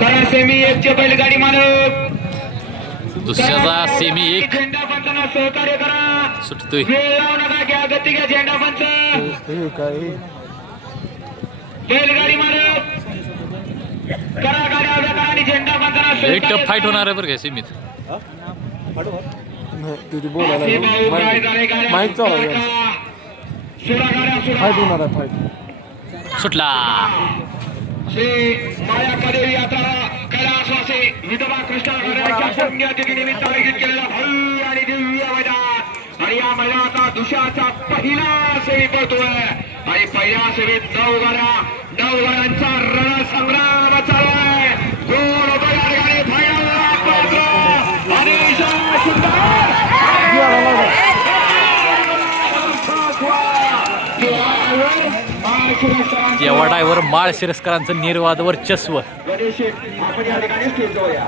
करा सेमी 1 चे बैलगाडी मालक दुसऱ्याचा सेमी 1 झेंडा पंचांना सहकार्य करा. सुटतोय. वेळ लावू नका, घ्या गती घ्या. झेंडा पंच बैलगाडी मालक करा गाड्या उभ्या करा आणि झेंडा पंचांना लई सहकार्य टफ फाईट करा. होणार आहे बरं का सेमीत. तुझी असे भाऊ काय झाले गाड्या माईक चालू आहे. सुटका. सोडा गाड्या सोडा. फाईट होणार आहे फाईट. सुटला. श्री माया कदेवी यात्रा कैलासवासी विधवा कृष्णा घराण्याच्या पुण्यतिथीनिमित्त आयोजित केलेला भव्य आणि दिव्य मैदान आणि या मैदानाचा दुसऱ्याचा पहिला सेमी पडतोय आणि पहिल्या सेमीत 9 गाड्यांचा रणसंग्राम चालू आहे. 2 बैलगाडी फायनलला पात्र आणि सुंदर तेव्हा ड्रायव्हर माळ शिरस्करांचं निर्वाद वर्चस्व. आपण या ठिकाणी स्टेजवर या.